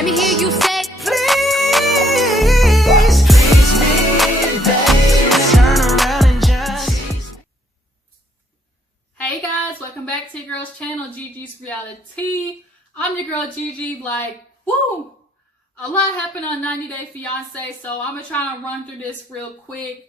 Let me hear you say, please, please me, baby. Turn around and just. Hey guys, welcome back to your girl's channel, Gigi's Reality. I'm your girl Gigi. Like, woo! A lot happened on 90 Day Fiance, so I'm gonna try and run through this real quick.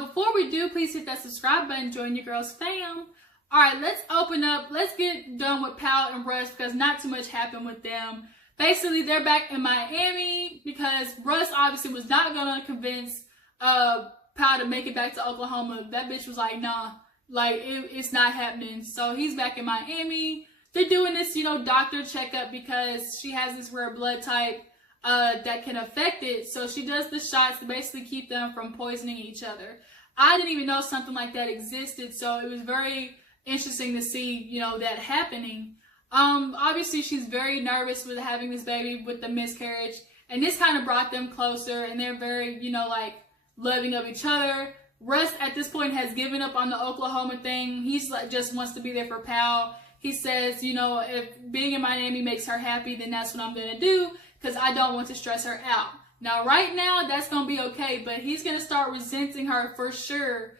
Before we do, please hit that subscribe button, join your girl's fam. Alright, let's open up. Let's get done with Pal and Russ because not too much happened with them. Basically, they're back in Miami because Russ obviously was not gonna convince Pal to make it back to Oklahoma. That bitch was like, nah, like it's not happening. So he's back in Miami. They're doing this, doctor checkup because she has this rare blood type that can affect it. So she does the shots to basically keep them from poisoning each other. I didn't even know something like that existed, so it was very interesting to see, that happening. Obviously she's very nervous with having this baby with the miscarriage, and this kind of brought them closer, and they're very, like loving of each other. Russ at this point has given up on the Oklahoma thing. He's like just wants to be there for Pal. He says, if being in Miami makes her happy, then that's what I'm gonna do because I don't want to stress her out. Now, right now, that's gonna be okay, but he's gonna start resenting her for sure.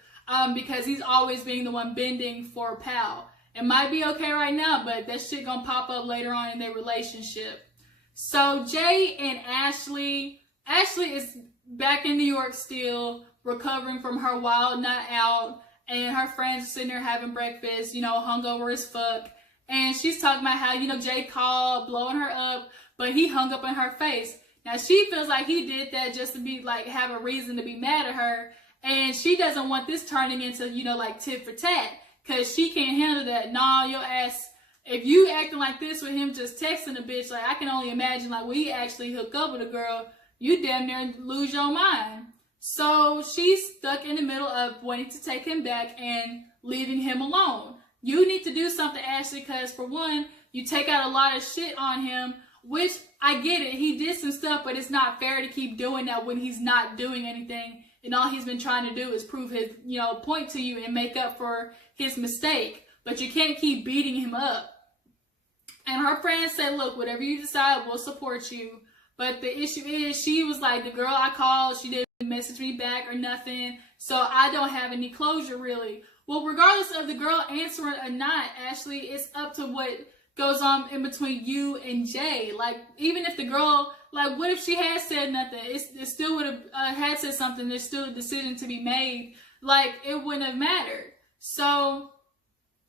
Because he's always being the one bending for Pal. It might be okay right now, but that shit gonna pop up later on in their relationship. So Jay and Ashley is back in New York still, recovering from her wild night out, and her friends are sitting there having breakfast, hungover as fuck. And she's talking about how, Jay called, blowing her up, but he hung up in her face. Now she feels like he did that just to be like, have a reason to be mad at her. And she doesn't want this turning into, like tit for tat. Because she can't handle that. Nah, your ass, if you acting like this with him just texting a bitch, like I can only imagine like when he actually hook up with a girl, you damn near lose your mind. So she's stuck in the middle of wanting to take him back and leaving him alone. You need to do something, Ashley, because for one, you take out a lot of shit on him, which I get it. He did some stuff, but it's not fair to keep doing that when he's not doing anything. And all he's been trying to do is prove his, point to you and make up for his mistake. But you can't keep beating him up. And her friends said, look, whatever you decide, we'll support you. But the issue is, she was like, the girl I called, she didn't message me back or nothing. So I don't have any closure, really. Well, regardless of the girl answering or not, Ashley, it's up to what goes on in between you and Jay. Like, even if the girl... Like, what if she had said nothing? It still would have had said something. There's still a decision to be made. Like, it wouldn't have mattered. So,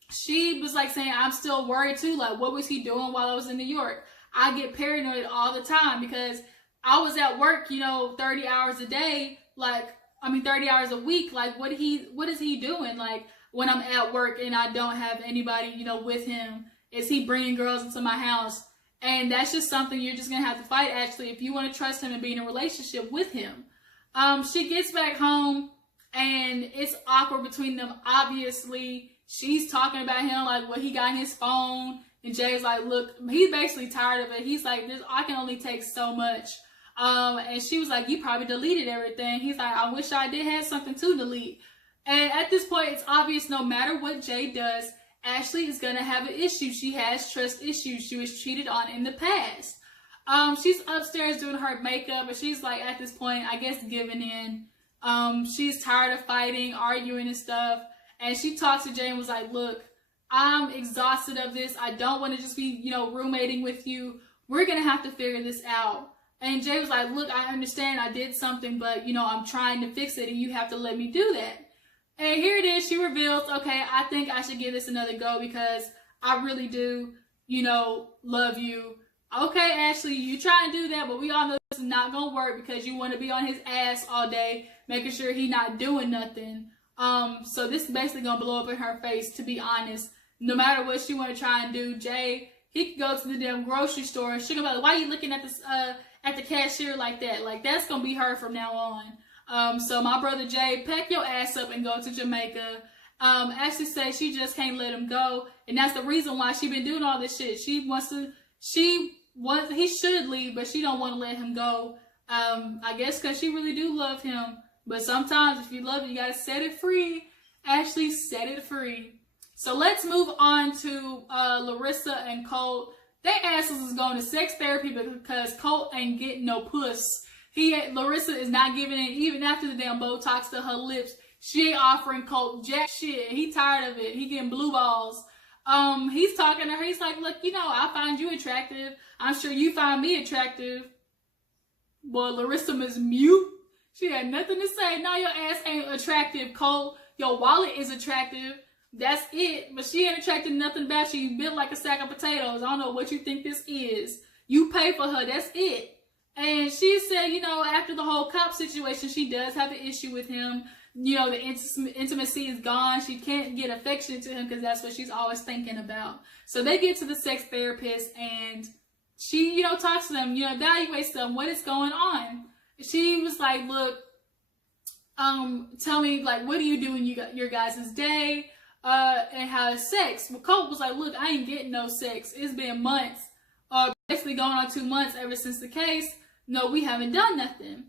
she was like saying, I'm still worried too. Like, what was he doing while I was in New York? I get paranoid all the time because I was at work, 30 hours a day. 30 hours a week. Like, what is he doing? Like, when I'm at work and I don't have anybody, with him, is he bringing girls into my house? And that's just something you're just going to have to fight, actually, if you want to trust him and be in a relationship with him. She gets back home, and it's awkward between them, obviously. She's talking about him, like, what he got in his phone. And Jay's like, look, he's basically tired of it. He's like, I can only take so much. And she was like, you probably deleted everything. He's like, I wish I did have something to delete. And at this point, it's obvious no matter what Jay does, Ashley is going to have an issue. She has trust issues. She was cheated on in the past. She's upstairs doing her makeup, but she's like, at this point, I guess, giving in. She's tired of fighting, arguing and stuff. And she talks to Jay and was like, look, I'm exhausted of this. I don't want to just be, roommating with you. We're going to have to figure this out. And Jay was like, look, I understand I did something, but, I'm trying to fix it and you have to let me do that. And here it is, she reveals, okay, I think I should give this another go because I really do, love you. Okay, Ashley, you try and do that, but we all know this is not going to work because you want to be on his ass all day, making sure he's not doing nothing. So this is basically going to blow up in her face, to be honest. No matter what she want to try and do, Jay, he could go to the damn grocery store and she'll be like, why are you looking at this, at the cashier like that? Like, that's going to be her from now on. So my brother Jay, pack your ass up and go to Jamaica. Ashley says she just can't let him go. And that's the reason why she been doing all this shit. He should leave, but she don't want to let him go. I guess because she really do love him. But sometimes if you love it, you got to set it free. Ashley set it free. So let's move on to Larissa and Colt. They asses is going to sex therapy because Colt ain't getting no puss. Larissa is not giving it even after the damn Botox to her lips. She ain't offering Colt jack shit. He tired of it. He getting blue balls. He's talking to her. He's like, look, you know, I find you attractive. I'm sure you find me attractive. Boy, Larissa was mute. She had nothing to say. No, your ass ain't attractive, Colt. Your wallet is attractive. That's it. But she ain't attracted nothing about you. You built like a sack of potatoes. I don't know what you think this is. You pay for her. That's it. And she said, you know, after the whole cop situation, she does have an issue with him. You know, the intimacy is gone. She can't get affectionate to him because that's what she's always thinking about. So they get to the sex therapist and she, you know, talks to them, you know, evaluates them, what is going on. She was like, look, tell me, like, what do you do in your guys' day, and how is sex? Well, Colt was like, look, I ain't getting no sex. It's been months, basically going on 2 months ever since the case. No, we haven't done nothing.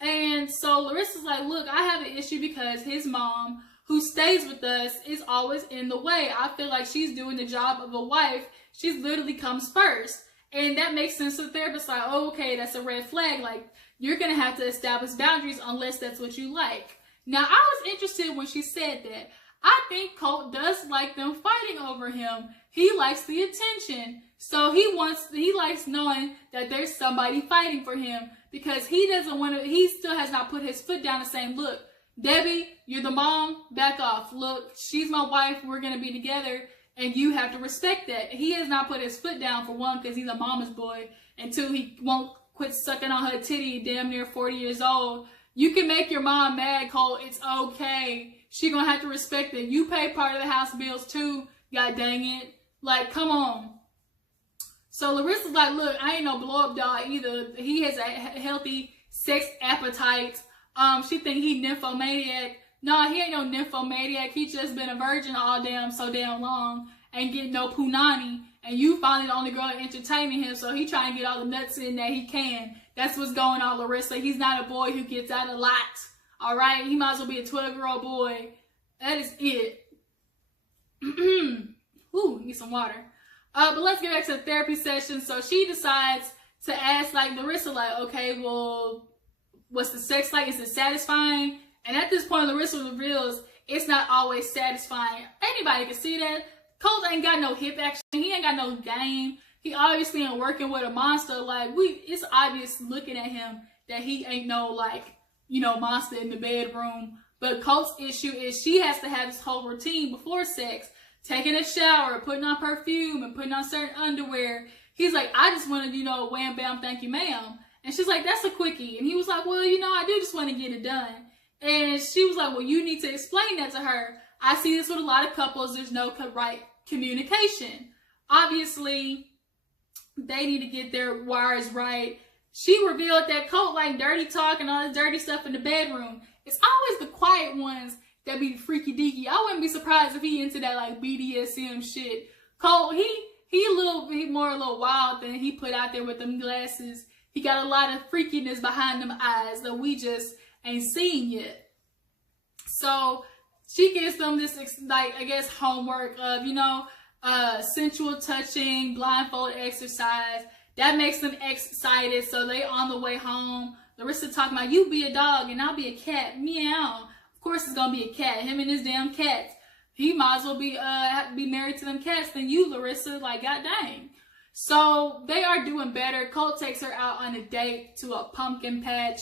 And so Larissa's like, look, I have an issue because his mom, who stays with us, is always in the way. I feel like she's doing the job of a wife. She's literally comes first. And that makes sense to the therapist, like, oh, okay, that's a red flag. Like, you're going to have to establish boundaries unless that's what you like. Now, I was interested when she said that. I think Colt does like them fighting over him. He likes the attention. So he likes knowing that there's somebody fighting for him because he doesn't want to, he still has not put his foot down and saying, look, Debbie, you're the mom, back off. Look, she's my wife, we're going to be together, and you have to respect that. He has not put his foot down, for one, because he's a mama's boy, and two, he won't quit sucking on her titty, damn near 40 years old. You can make your mom mad, Cole, it's okay. She gonna have to respect it. You pay part of the house bills too, god dang it. Like, come on. So Larissa's like, look, I ain't no blow up dog either. He has a healthy sex appetite. She think he nymphomaniac. No, he ain't no nymphomaniac. He just been a virgin all so damn long. Ain't getting no punani. And you finally the only girl entertaining him, so he trying to get all the nuts in that he can. That's what's going on, Larissa. He's not a boy who gets out a lot. Alright? He might as well be a 12-year-old boy. That is it. Ooh, need some water. But let's get back to the therapy session. So she decides to ask, like, Larissa, like, okay, well, what's the sex like? Is it satisfying? And at this point, Larissa reveals it's not always satisfying. Anybody can see that. Colt ain't got no hip action. He ain't got no game. He obviously ain't working with a monster. Like, it's obvious looking at him that he ain't no, like, you know, monster in the bedroom. But Colt's issue is she has to have this whole routine before sex. Taking a shower, putting on perfume, and putting on certain underwear. He's like, I just want to, you know, wham, bam, thank you, ma'am. And she's like, that's a quickie. And he was like, well, you know, I do just want to get it done. And she was like, well, you need to explain that to her. I see this with a lot of couples. There's no right communication. Obviously, they need to get their wires right. She revealed that Colt like dirty talk and all this dirty stuff in the bedroom. It's always the quiet ones that be freaky deaky. I wouldn't be surprised if he into that like BDSM shit. Colt, he a little wild than he put out there with them glasses. He got a lot of freakiness behind them eyes that we just ain't seen yet. So she gives them this, like, I guess, homework of, you know, sensual touching, blindfold exercise. That makes them excited. So they on the way home. Larissa talking about, you be a dog and I'll be a cat. Meow. Of course it's gonna be a cat. Him and his damn cats. He might as well be married to them cats than you, Larissa. Like, god dang. So they are doing better. Colt takes her out on a date to a pumpkin patch.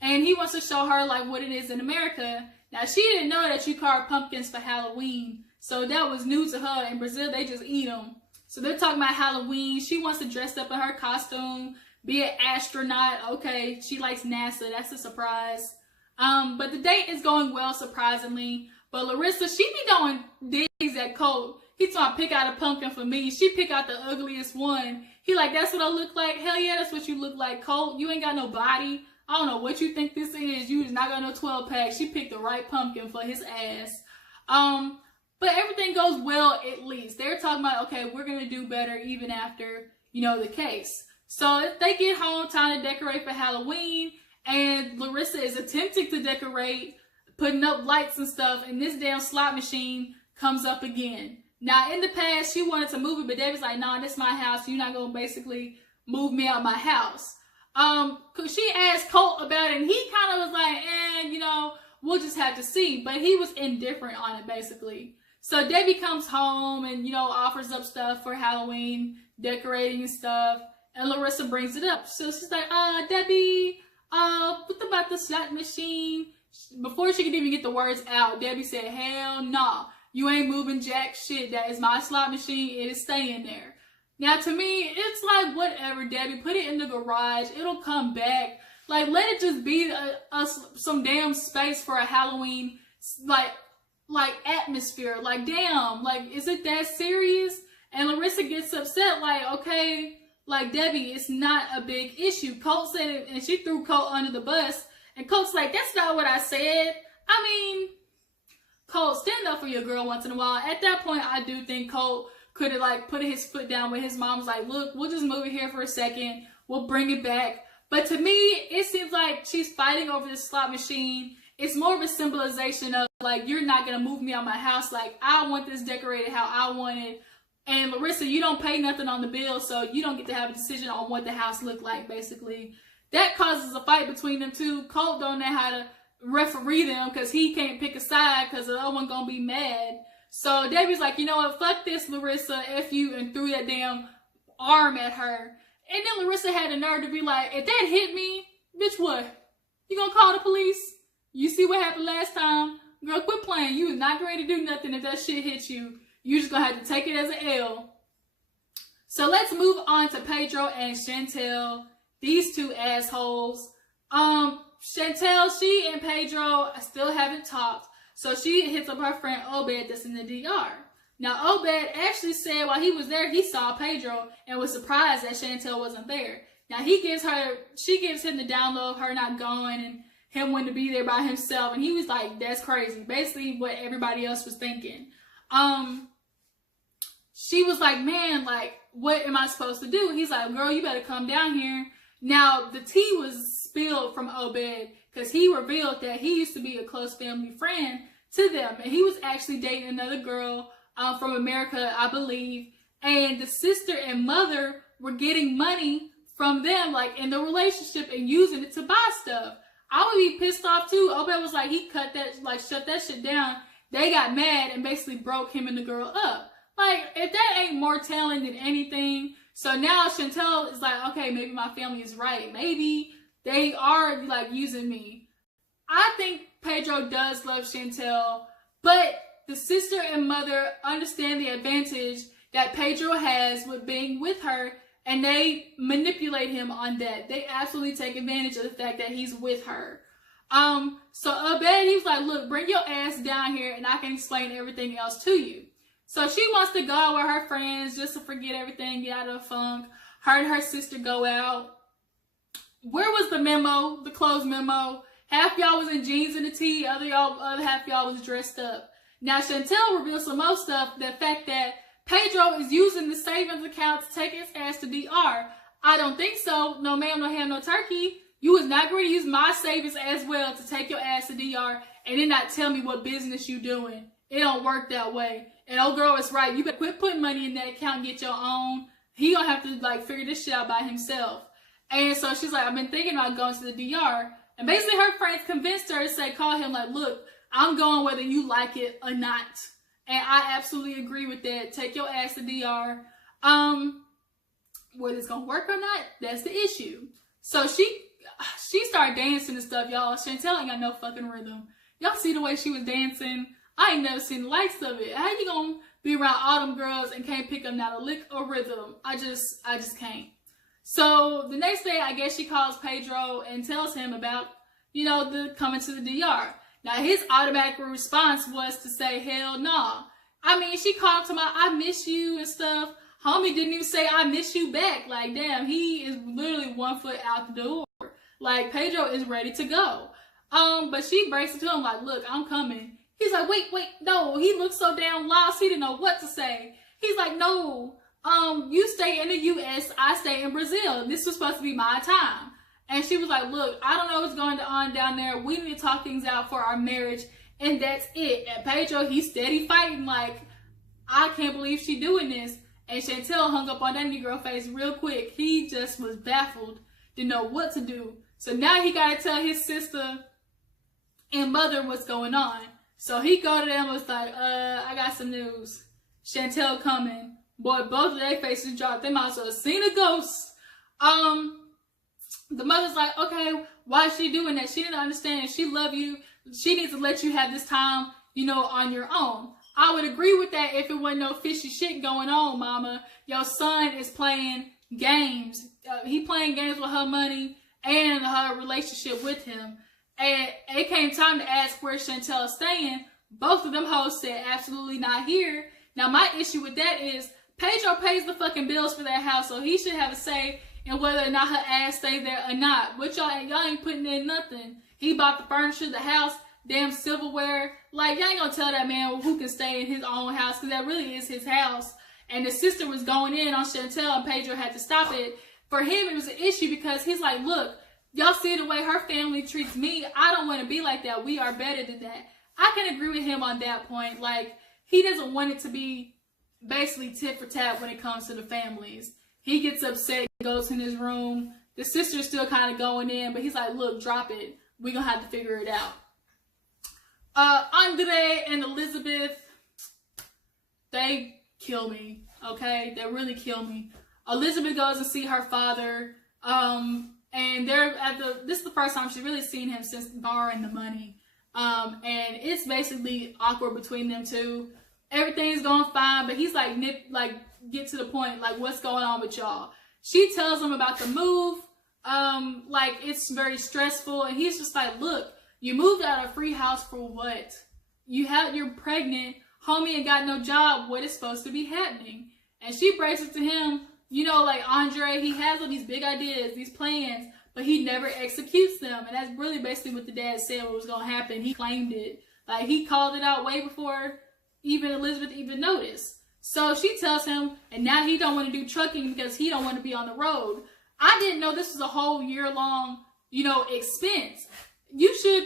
And he wants to show her, like, what it is in America. Now, she didn't know that you carve pumpkins for Halloween. So that was new to her. In Brazil, they just eat them. So they're talking about Halloween. She wants to dress up in her costume, be an astronaut. Okay, she likes NASA. That's a surprise. But the date is going well, surprisingly. But Larissa, she be doing digs at Colt. He trying to pick out a pumpkin for me. She pick out the ugliest one. He like, that's what I look like? Hell yeah, that's what you look like, Colt. You ain't got no body. I don't know what you think this is. You is not got no 12-pack. She picked the right pumpkin for his ass. But everything goes well, at least. They're talking about, okay, we're going to do better even after, you know, the case. So they get home, time to decorate for Halloween. And Larissa is attempting to decorate, putting up lights and stuff. And this damn slot machine comes up again. Now, in the past, she wanted to move it, but Debbie's like, nah, this is my house. You're not going to basically move me out of my house. Cause she asked Colt about it, and he kind of was like, you know, we'll just have to see. But he was indifferent on it, basically. So Debbie comes home and, you know, offers up stuff for Halloween, decorating and stuff. And Larissa brings it up. So she's like, Debbie, what about the slot machine? Before she could even get the words out, Debbie said, hell no. You ain't moving jack shit. That is my slot machine. It is staying there. Now, to me, it's like, whatever, Debbie. Put it in the garage. It'll come back. Like, let it just be some damn space for a Halloween, like atmosphere. Like, damn. Like, is it that serious? And Larissa gets upset. Like, okay, like, Debbie, it's not a big issue. Colt said it, and she threw Colt under the bus. And Colt's like, that's not what I said. I mean, Colt, stand up for your girl once in a while. At that point, I do think Colt could have, like, put his foot down when his mom was like, look, we'll just move it here for a second. We'll bring it back. But to me, it seems like she's fighting over this slot machine. It's more of a symbolization of, like, you're not going to move me out my house. Like, I want this decorated how I want it. And Larissa, you don't pay nothing on the bill, so you don't get to have a decision on what the house looked like, basically. That causes a fight between them two. Colt don't know how to referee them because he can't pick a side because the other one going to be mad. So Debbie's like, you know what, fuck this, Larissa, F you, and threw that damn arm at her. And then Larissa had the nerve to be like, if that hit me, bitch, what? You gonna call the police? You see what happened last time? Girl, quit playing. You is not ready to do nothing if that shit hits you. You just gonna have to take it as an L. So let's move on to Pedro and Chantel. These two assholes. Chantel, she and Pedro still haven't talked. So she hits up her friend Obed that's in the DR. Now, Obed actually said while he was there, he saw Pedro and was surprised that Chantel wasn't there. Now, she gives him the download of her not going and him wanting to be there by himself. And he was like, that's crazy. Basically what everybody else was thinking. She was like, man, like, what am I supposed to do? He's like, girl, you better come down here. Now, the tea was spilled from Obed because he revealed that he used to be a close family friend to them. And he was actually dating another girl from America, I believe. And the sister and mother were getting money from them, like, in the relationship and using it to buy stuff. I would be pissed off, too. Obed was like, he cut that, like, shut that shit down. They got mad and basically broke him and the girl up. Like, if that ain't more telling than anything. So now Chantel is like, okay, maybe my family is right. Maybe they are, like, using me. I think Pedro does love Chantel, but the sister and mother understand the advantage that Pedro has with being with her, and they manipulate him on that. They absolutely take advantage of the fact that he's with her. So Obed, he's like, look, bring your ass down here and I can explain everything else to you. So she wants to go out with her friends just to forget everything, get out of the funk. Her and her sister go out. Where was the memo, the clothes memo? Half y'all was in jeans and a tee, other half y'all was dressed up. Now Chantel reveals some more stuff, the fact that Pedro is using the savings account to take his ass to DR. I don't think so. No ma'am, no ham, no turkey. You was not going to use my savings as well to take your ass to DR and then not tell me what business you doing. It don't work that way. And old girl is right. You better quit putting money in that account and get your own. He gonna have to, like, figure this shit out by himself. And so she's like, I've been thinking about going to the DR. And basically her friends convinced her to say, call him like, look, I'm going whether you like it or not. And I absolutely agree with that. Take your ass to DR. Whether it's gonna work or not, that's the issue. So she started dancing and stuff, y'all. Chantel ain't got no fucking rhythm. Y'all see the way she was dancing? I ain't never seen the likes of it. How you gonna be around all them girls and can't pick up not a lick or rhythm? I just can't. So the next day, I guess she calls Pedro and tells him about, you know, the coming to the DR. Now his automatic response was to say, hell nah. I mean, she called him out, I miss you and stuff. Homie didn't even say I miss you back. Like, damn, he is literally 1 foot out the door. Like, Pedro is ready to go. But she breaks it to him like, look, I'm coming. He's like, wait, no. He looked so damn lost, he didn't know what to say. He's like, no, you stay in the U.S., I stay in Brazil. This was supposed to be my time. And she was like, look, I don't know what's going on down there. We need to talk things out for our marriage, and that's it. And Pedro, he's steady fighting like, I can't believe she doing this. And Chantel hung up on that Negro face real quick. He just was baffled, didn't know what to do. So now he got to tell his sister and mother what's going on. So he go to them and was like, I got some news. Chantel coming. Boy, both of their faces dropped. They might as well have seen a ghost. The mother's like, okay, why is she doing that? She didn't understand. She love you. She needs to let you have this time, you know, on your own. I would agree with that if it wasn't no fishy shit going on, mama. Your son is playing games. He playing games with her money and her relationship with him. And it came time to ask where Chantel is staying. Both of them hoes said absolutely not here. Now my issue with that is Pedro pays the fucking bills for that house, so he should have a say in whether or not her ass stay there or not. But y'all ain't putting in nothing. He bought the furniture, the house, damn silverware. Like, y'all ain't gonna tell that man who can stay in his own house, because that really is his house. And the sister was going in on Chantel, and Pedro had to stop it. For him, it was an issue because he's like, look, y'all see the way her family treats me. I don't want to be like that. We are better than that. I can agree with him on that point. Like, he doesn't want it to be basically tit for tat when it comes to the families. He gets upset, goes in his room. The sister's still kind of going in, but he's like, look, drop it. We're going to have to figure it out. Andre and Elizabeth, they kill me, okay? They really kill me. Elizabeth goes to see her father, and they're at this is the first time she's really seen him since borrowing the money. And it's basically awkward between them two. Everything's going fine, but he's like, get to the point, like, what's going on with y'all? She tells him about the move, like, it's very stressful, and he's just like, look, you moved out of a free house for what? You're pregnant, homie ain't got no job, what is supposed to be happening? And she breaks it to him, you know, like, Andre, he has all these big ideas, these plans, but he never executes them. And that's really basically what the dad said what was going to happen. He claimed it. Like, he called it out way before even Elizabeth even noticed. So she tells him, and now he don't want to do trucking because he don't want to be on the road. I didn't know this was a whole year-long, you know, expense. You should,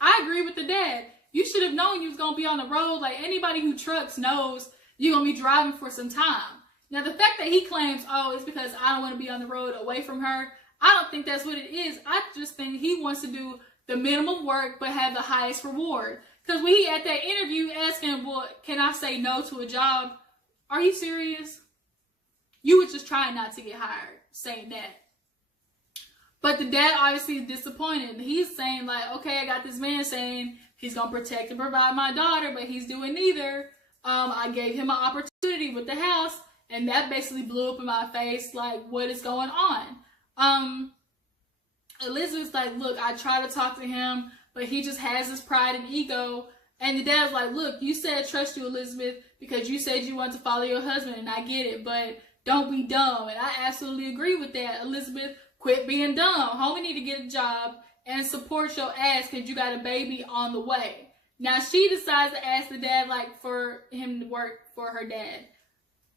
I agree with the dad. You should have known you was going to be on the road. Like, anybody who trucks knows you're going to be driving for some time. Now, the fact that he claims, oh, it's because I don't want to be on the road away from her, I don't think that's what it is. I just think he wants to do the minimum work but have the highest reward. Because when he at that interview asking him, well, can I say no to a job? Are you serious? You were just trying not to get hired, saying that. But the dad obviously is disappointed. He's saying like, okay, I got this man saying he's going to protect and provide my daughter, but he's doing neither. I gave him an opportunity with the house, and that basically blew up in my face, like, what is going on? Elizabeth's like, look, I try to talk to him, but he just has his pride and ego. And the dad's like, look, you said trust you, Elizabeth, because you said you want to follow your husband, and I get it, but don't be dumb. And I absolutely agree with that. Elizabeth, quit being dumb. Homie need to get a job and support your ass because you got a baby on the way. Now, she decides to ask the dad, like, for him to work for her dad.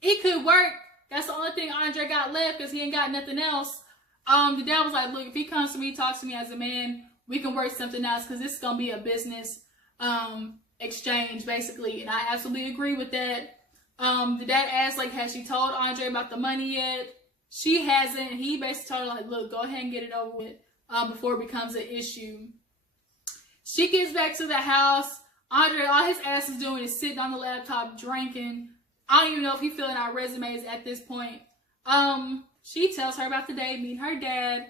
It could work. That's the only thing Andre got left because he ain't got nothing else. The dad was like, look, if he comes to me, talks to me as a man, we can work something else because this is going to be a business exchange, basically. And I absolutely agree with that. The dad asked, like, has she told Andre about the money yet? She hasn't. He basically told her, like, look, go ahead and get it over with before it becomes an issue. She gets back to the house. Andre, all his ass is doing is sitting on the laptop drinking. I don't even know if he's filling out resumes at this point. She tells her about the day, meeting her dad.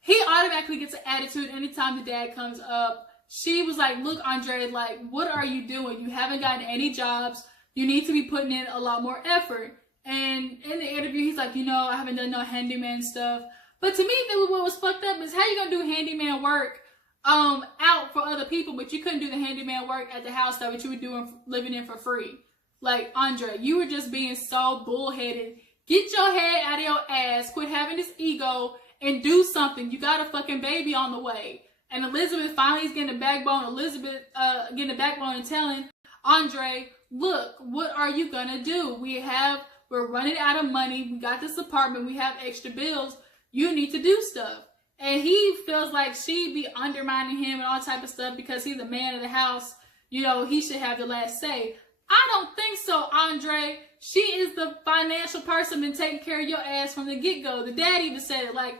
He automatically gets an attitude anytime the dad comes up. She was like, look, Andre, like, what are you doing? You haven't gotten any jobs. You need to be putting in a lot more effort. And in the interview, he's like, you know, I haven't done no handyman stuff. But to me, what was fucked up is how you gonna do handyman work out for other people, but you couldn't do the handyman work at the house that you were doing, living in for free. Like, Andre, you were just being so bullheaded. Get your head out of your ass. Quit having this ego and do something. You got a fucking baby on the way. And Elizabeth finally is getting the backbone. Elizabeth getting the backbone and telling Andre, look, what are you gonna do? We're running out of money. We got this apartment. We have extra bills. You need to do stuff. And he feels like she be undermining him and all type of stuff because he's the man of the house. You know, he should have the last say. I don't think so, Andre. She is the financial person been taking care of your ass from the get-go. The dad even said it, like,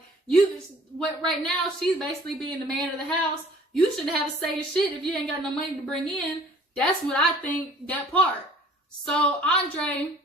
right now, she's basically being the man of the house. You shouldn't have to say the shit if you ain't got no money to bring in. That's what I think, that part. So Andre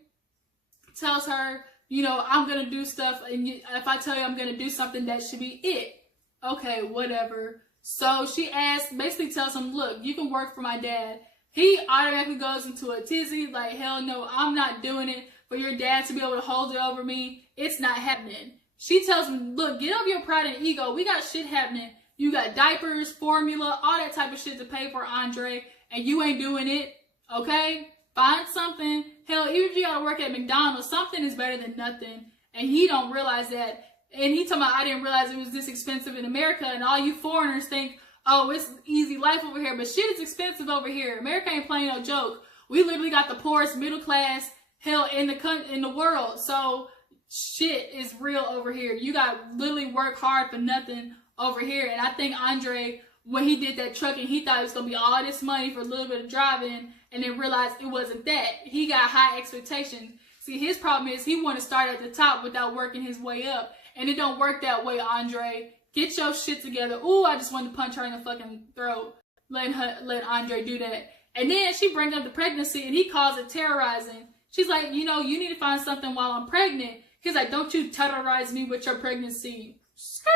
tells her, you know, I'm going to do stuff, and if I tell you I'm going to do something, that should be it. Okay, whatever. So she basically tells him, look, you can work for my dad. He automatically goes into a tizzy, like, hell no, I'm not doing it for your dad to be able to hold it over me. It's not happening. She tells him, look, get over your pride and ego. We got shit happening. You got diapers, formula, all that type of shit to pay for, Andre, and you ain't doing it, okay? Find something. Hell, even if you gotta work at McDonald's, something is better than nothing. And he don't realize that. And he talking about, I didn't realize it was this expensive in America, and all you foreigners think, oh, it's easy life over here, but shit is expensive over here. America ain't playing no joke. We literally got the poorest middle class, hell, in the world. So shit is real over here. You got literally work hard for nothing over here. And I think Andre, when he did that trucking, he thought it was going to be all this money for a little bit of driving, and then realized it wasn't that. He got high expectations. See, his problem is he want to start at the top without working his way up. And it don't work that way, Andre. Get your shit together. Ooh, I just wanted to punch her in the fucking throat. Let Andre do that. And then she brings up the pregnancy, and he calls it terrorizing. She's like, you know, you need to find something while I'm pregnant. He's like, don't you terrorize me with your pregnancy. Skirt.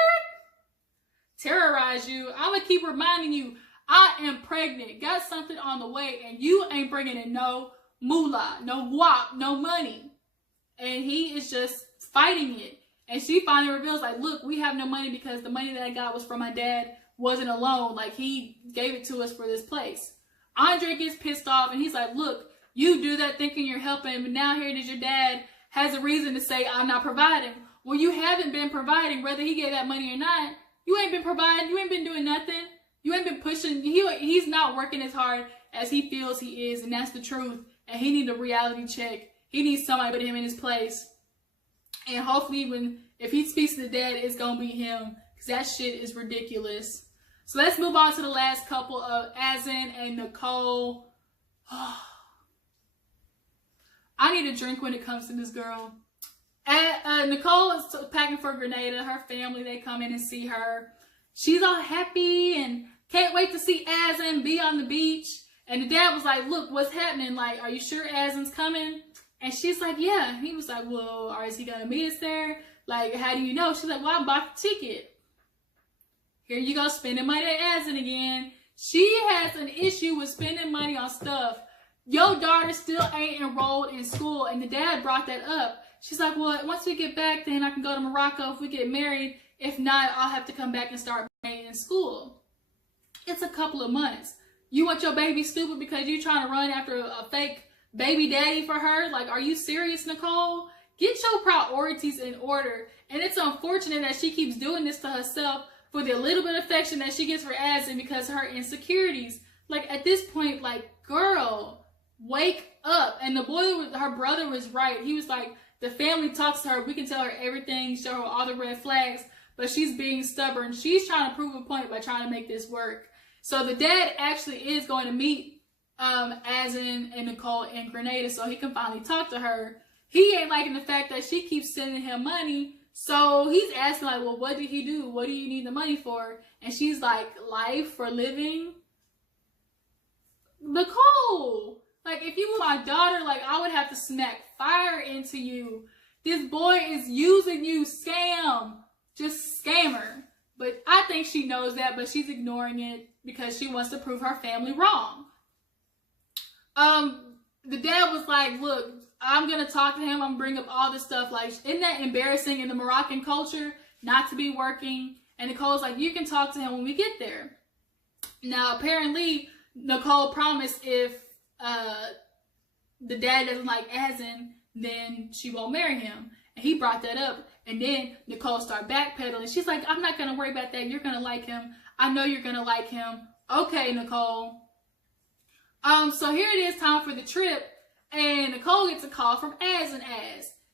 Terrorize you. I'm going to keep reminding you, I am pregnant. Got something on the way, and you ain't bringing in no moolah, no guap, no money. And he is just fighting it. And she finally reveals, like, look, we have no money because the money that I got was from my dad, wasn't a loan. Like, he gave it to us for this place. Andre gets pissed off, and he's like, look, you do that thinking you're helping, but now here it is, your dad has a reason to say, I'm not providing. Well, you haven't been providing, whether he gave that money or not. You ain't been providing. You ain't been doing nothing. You ain't been pushing. He's not working as hard as he feels he is, and that's the truth. And he needs a reality check. He needs somebody to put him in his place. And hopefully if he speaks to the dad, it's going to be him. Because that shit is ridiculous. So let's move on to the last couple of Azan and Nicole. I need a drink when it comes to this girl. Nicole is packing for Grenada. Her family, they come in and see her. She's all happy and can't wait to see Azan be on the beach. And the dad was like, look, what's happening? Like, are you sure Azan's coming? And she's like, yeah. And he was like, well, or is he going to meet us there? Like, how do you know? She's like, well, I bought the ticket. Here you go, spending money at Azan again. She has an issue with spending money on stuff. Your daughter still ain't enrolled in school. And the dad brought that up. She's like, well, once we get back, then I can go to Morocco if we get married. If not, I'll have to come back and start paying in school. It's a couple of months. You want your baby stupid because you're trying to run after a fake baby daddy for her? Like, are you serious, Nicole? Get your priorities in order. And it's unfortunate that she keeps doing this to herself for the little bit of affection that she gets for Azan because of her insecurities. Like, at this point, like, girl, wake up. And the boy, her brother was right. He was like, the family talks to her. We can tell her everything, show her all the red flags, but she's being stubborn. She's trying to prove a point by trying to make this work. So the dad actually is going to meet Azan and Nicole in Grenada so he can finally talk to her. He ain't liking the fact that she keeps sending him money. So he's asking, like, well, what did he do? What do you need the money for? And she's like, life, for living. Nicole, like, if you were my daughter, like, I would have to smack fire into you. This boy is using you, scam. Just scammer. But I think she knows that, but she's ignoring it because she wants to prove her family wrong. The dad was like, look, I'm going to talk to him. I'm going to bring up all this stuff. Like, isn't that embarrassing in the Moroccan culture not to be working? And Nicole's like, you can talk to him when we get there. Now, apparently, Nicole promised if the dad doesn't like Azan, then she won't marry him. And he brought that up. And then Nicole started backpedaling. She's like, I'm not going to worry about that. You're going to like him. I know you're going to like him. Okay, Nicole. So here it is, time for the trip. And Nicole gets a call from Azan.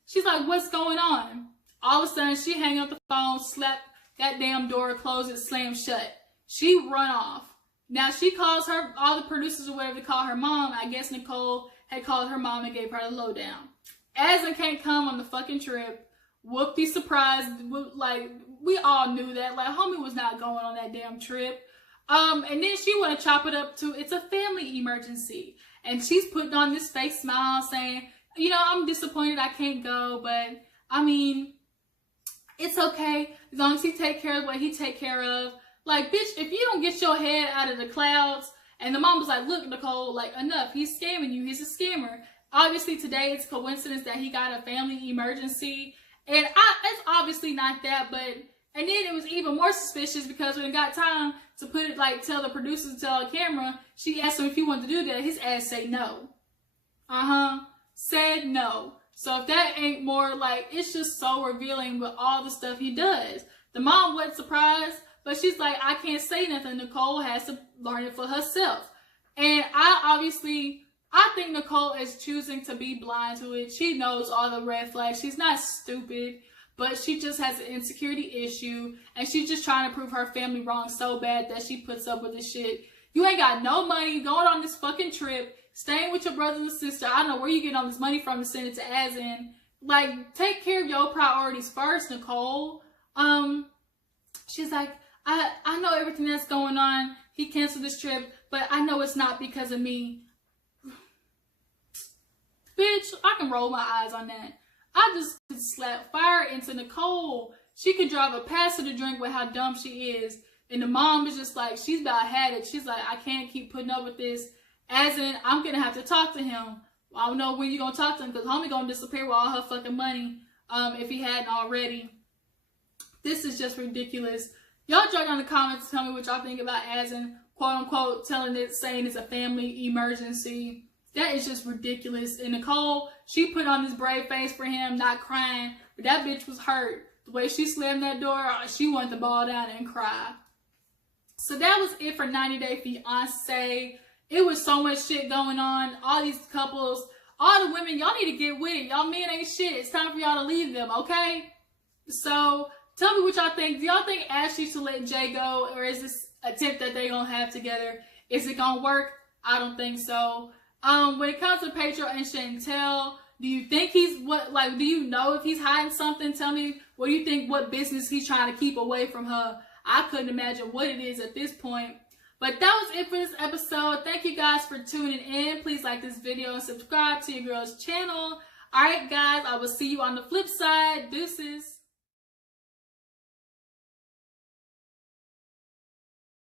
She's like, what's going on? All of a sudden, she hang up the phone, slap that damn door, close it, slam shut. She run off. Now, she calls all the producers or whatever to call her mom. I guess Nicole had called her mom and gave her the lowdown. Asin can't come on the fucking trip. Whoopty surprise. Like, we all knew that. Like, homie was not going on that damn trip. And then she want to chop it up to, it's a family emergency. And she's putting on this fake smile saying, you know, I'm disappointed I can't go, but I mean, it's okay as long as he take care of what he take care of. Like, bitch, if you don't get your head out of the clouds, and the mom was like, look, Nicole, like, enough. He's scamming you. He's a scammer. Obviously, today it's coincidence that he got a family emergency. And it's obviously not that, but, and then it was even more suspicious because when it got time to put it, like, tell the producers to tell the camera, she asked him if he wanted to do that. His ass say no. Said no. So if that ain't more, like, it's just so revealing with all the stuff he does. The mom wasn't surprised, but she's like, I can't say nothing. Nicole has to learn it for herself. And I think Nicole is choosing to be blind to it. She knows all the red flags. She's not stupid, but she just has an insecurity issue. And she's just trying to prove her family wrong so bad that she puts up with this shit. You ain't got no money going on this fucking trip, staying with your brother and sister. I don't know where you get all this money from to send it to Asin. Like, take care of your priorities first, Nicole. She's like, I know everything that's going on. He canceled this trip, but I know it's not because of me. Bitch, I can roll my eyes on that. I just could slap fire into Nicole. She could drive a pastor to drink with how dumb she is. And the mom is just like, she's about had it. She's like, I can't keep putting up with this. As in, I'm going to have to talk to him. I don't know when you're going to talk to him because homie going to disappear with all her fucking money if he hadn't already. This is just ridiculous. Y'all drop down in the comments, tell me what y'all think about Asin, quote unquote, saying it's a family emergency. That is just ridiculous. And Nicole, she put on this brave face for him, not crying, but that bitch was hurt. The way she slammed that door, she wanted to ball down and cry. So that was it for 90 Day Fiance. It was so much shit going on. All these couples, all the women, y'all need to get with it. Y'all men ain't shit. It's time for y'all to leave them, okay? So tell me what y'all think. Do y'all think Ashley should let Jay go? Or is this a tip that they gonna have together? Is it gonna work? I don't think so. When it comes to Pedro and Chantel, do you think do you know if he's hiding something? Tell me, what do you think, what business he's trying to keep away from her? I couldn't imagine what it is at this point. But that was it for this episode. Thank you guys for tuning in. Please like this video and subscribe to your girl's channel. Alright guys, I will see you on the flip side. Deuces.